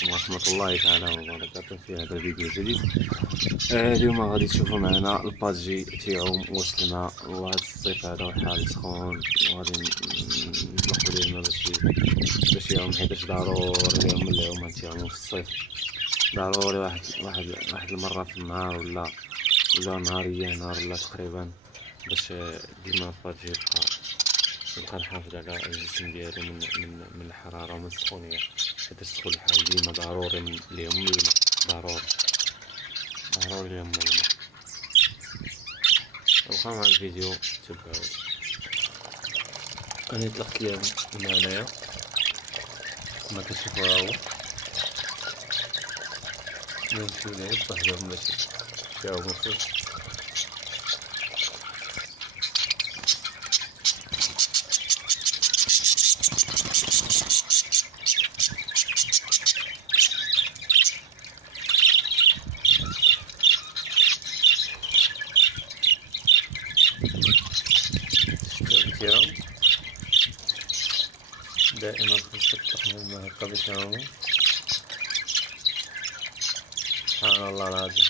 عليكم ورحمة الله تعالى وبركاته في هذا الفيديو الجديد. اليوم غادي تشوفوا معنا البادجي تيعوم وسط الماء، وهذا الصيف هذا وحال سخون، وغادي نطلقوا ليه الماء باش يعوم، حيتاش ضروري ليهم العوم تيعوموا في الصيف. ضروري واحد المرة في النهار، ولا نهاريا نهار ولا تقريبا، باش ديما البادجي يبقى نحافظ على الجسم ديالو من الحرارة ومن السخونية، حيت السخون الحال ديما ضروري ليهم الماء. ضروري ليهم الماء. بقاو مع الفيديو تبعو. أنا طلقت ليهم الماء هنايا كما كتشوفو، ها هو نمشيو ليه بوحدهم باش يعومو فيه. شفتو كيعوم، دائما خصك تطلق الماء هكا باش يعومو. سبحان الله العظيم.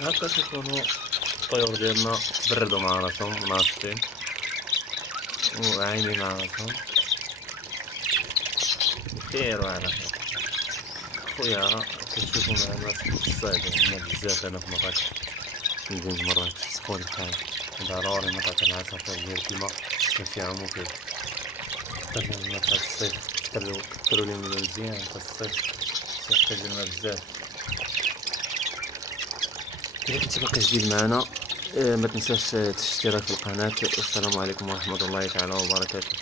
هكا تيكونو الطيور ديالنا تبردو مع راسهم ناشطين وعايمين مع راسهم بخير وعلى خير. خويا راه كتشوفو معنا في الصيف هنا بزاف، انا في مغاك ندوز مرات سخون الحال، ضروري ما تعطي العصافير ديالك الماء باش يعومو فيه. كتر ليهم الماء في هاد الصيف، كترو ليهم الماء مزيان في الصيف، تيحتاج الماء بزاف. إذا كنتي باقي جديد معنا ما تنساش الاشتراك في القناة. والسلام عليكم ورحمة الله تعالى وبركاته.